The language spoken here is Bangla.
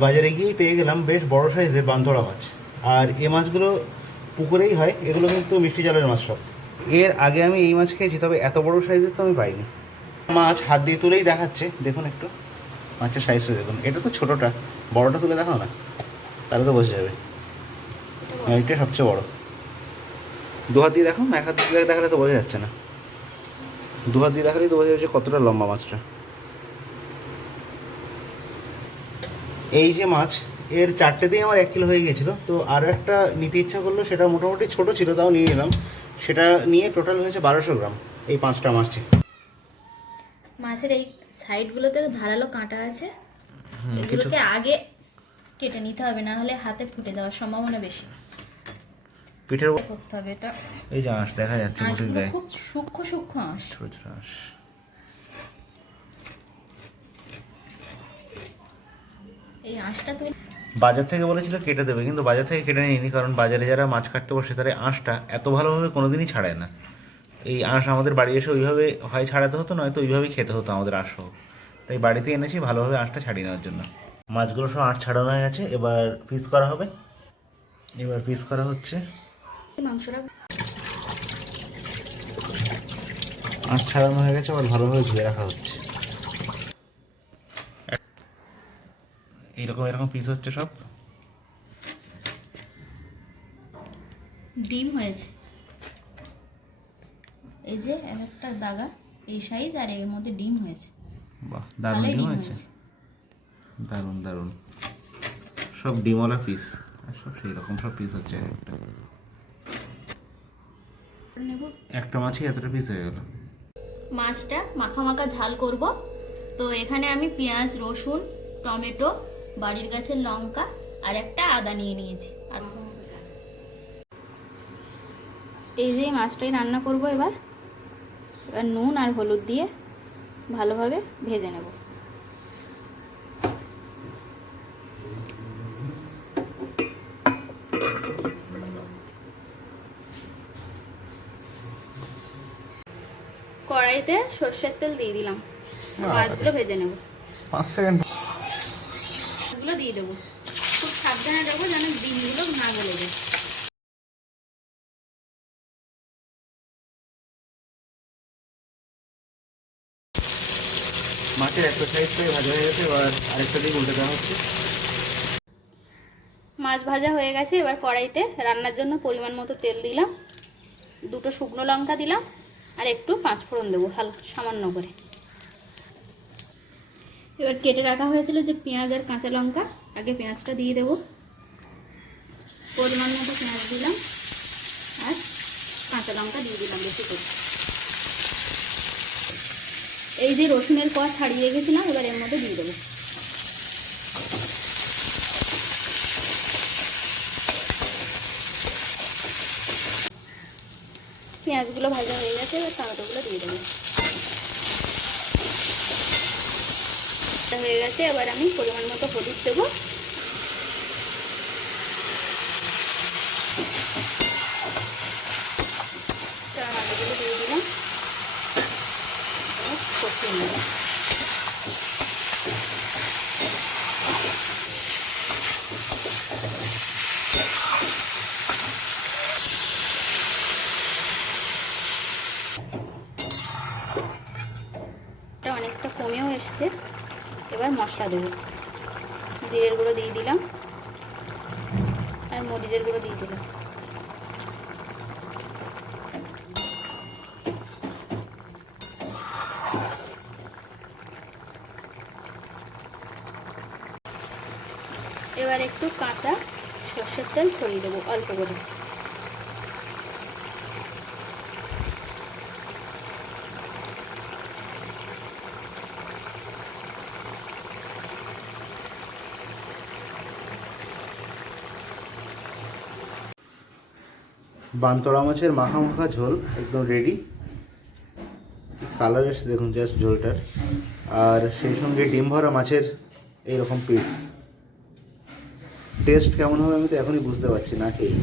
বাজারে গিয়েই পেয়ে গেলাম বেশ বড় সাইজের বানতড়া মাছ। আর এই মাছগুলো পুকুরেই হয়, এগুলো কিন্তু মিষ্টি জলের মাছ সব। এর আগে আমি এই মাছ খেয়েছি, তবে এত বড় সাইজের তো আমি পাইনি। মাছ হাত দিয়ে তুলেই দেখাচ্ছে, দেখুন একটু মাছের সাইজটা দেখুন। এটা তো ছোটোটা, বড়টা তুলে দেখাও না, তাহলে তো বোঝা যাবে। এটা সবচেয়ে বড়। দু হাত দিয়ে দেখো, এক হাত দিয়ে দেখালে তো বোঝা যাচ্ছে না, দু হাত দিয়ে দেখালেই তো বোঝা যাচ্ছে কতটা লম্বা মাছটা। এই যে মাছ, এর চারটেতেই আমার 1 কিলো হয়ে গেছিলো। তো আরও একটা নিতে ইচ্ছা করলো, সেটা মোটামুটি ছোটো ছিল, তাও নিয়ে নিলাম। সেটা নিয়ে টোটাল হয়েছে 1200 গ্রাম এই 5টা মাছ। মাছের এই সাইডগুলোতে ধারালো কাঁটা আছে, এগুলোকে আগে কেটে নিতে হবে, না হলে হাতে ফুটে যাওয়ার সম্ভাবনা বেশি। পিঠের করতে হবে এটা। এই যে আঁশ দেখা যাচ্ছে, আঁশগুলো খুব সূক্ষ্ম সূক্ষ্ম আঁশ। ছোট ছোট আঁশ। এই আঁশটা তুই বাজার থেকে বলেছিল কেটে দেবে, কিন্তু বাজার থেকে কেটে নিইনি, কারণ বাজারে যারা মাছ কাটতে বসে তারা আঁশটা এত ভালোভাবে কোনোদিনই ছাড়ায় না। এই আঁশ আমাদের বাড়ি এসে ওইভাবে হয় ছাড়াতে হতো, নয়তো ওইভাবেই খেতে হতো আমাদের আঁশ সহ। তাই বাড়িতে এনেছি ভালোভাবে আঁশটা ছাড়িয়ে নেওয়ার জন্য। মাছগুলো সব আঁশ ছাড়ানো হয়ে গেছে, এবার পিস করা হবে। এবার পিস করা হচ্ছে। মাংসটা আঁশ ছাড়ানো হয়ে গেছে, আবার ভালোভাবে ধুয়ে রাখা হচ্ছে। এইরকম এরকম পিস হচ্ছে সব। ডিম হয়েছে, এই যে একটা দাগা এই সাইজ, আর এর মধ্যে ডিম হয়েছে। বাহ, দারুণ ডিম হয়েছে, দারুণ দারুণ। সব ডিমওয়ালা পিস, আর সব সেই রকম সব পিস হচ্ছে। একটা মাছই এতটা পিস হয়ে গেল। মাছটা মাখা মাখা ঝাল করব। তো এখানে আমি পেঁয়াজ, রসুন, টমেটো, বাড়ির গাছের লঙ্কা আর একটা আদা নিয়ে নিয়েছি। এই যে মাছটাই রান্না করব। এবার নুন আর হলুদ দিয়ে ভালোভাবে ভেজে নেব। কড়াইতে সর্ষের তেল দিয়ে দিলাম, মাছগুলো ভেজে নেব। 5 সেকেন্ড মাছগুলো দিয়ে দেবো, খুব সাবধানে দেবো যেন ডিমগুলো না গলে যায়। মাছের একটা সাইড করে ভাজা হয়ে গেছে, এবার আরেকটা দিকে উল্টে দেওয়া হচ্ছে। মাছ ভাজা হয়ে গেছে, এবার কড়াইতে রান্নার জন্য পরিমাণ মতো তেল দিলাম, 2টো শুকনো লঙ্কা দিলাম, আর একটু পাঁচফোড়ন দেবো হালকা সামান্য করে। এবার কেটে রাখা হয়েছিল যে পেঁয়াজ আর কাঁচা লঙ্কা, আগে পেঁয়াজটা দিয়ে দেবো। পরিমাণ মতো পেঁয়াজ দিলাম আর কাঁচা লঙ্কা দিয়ে দিলাম বেশি করে। এই যে রসুনের কোয়া ছাড়িয়ে গেছিলাম, এবার এর মধ্যে দিয়ে দেবো। পেঁয়াজগুলো ভাজা হয়ে গেছে, এবার টমেটোগুলো দিয়ে দেবো। হয়ে গেছে, এবার আমি পরিমাণ মতো হলুদ দেবো। টমেটোগুলো দিয়ে দিলাম, কষিয়ে নেব। অনেকটা কমেও এসছে, এবার মশলা দেবো। জিরের গুঁড়ো দিয়ে দিলাম আর মরিচের গুঁড়ো দিয়ে দিলাম। এবার একটু কাঁচা সর্ষের তেল ছড়িয়ে দেবো অল্প করে। বানতড়া মাছের মাখা মাখা ঝোল একদম রেডি। কালার এসে দেখুন জাস্ট ঝোলটার, আর সেই সঙ্গে ডিম ভরা মাছের এইরকম পিস। টেস্ট কেমন হবে আমি তো এখনই বুঝতে পারছি না খেয়ে।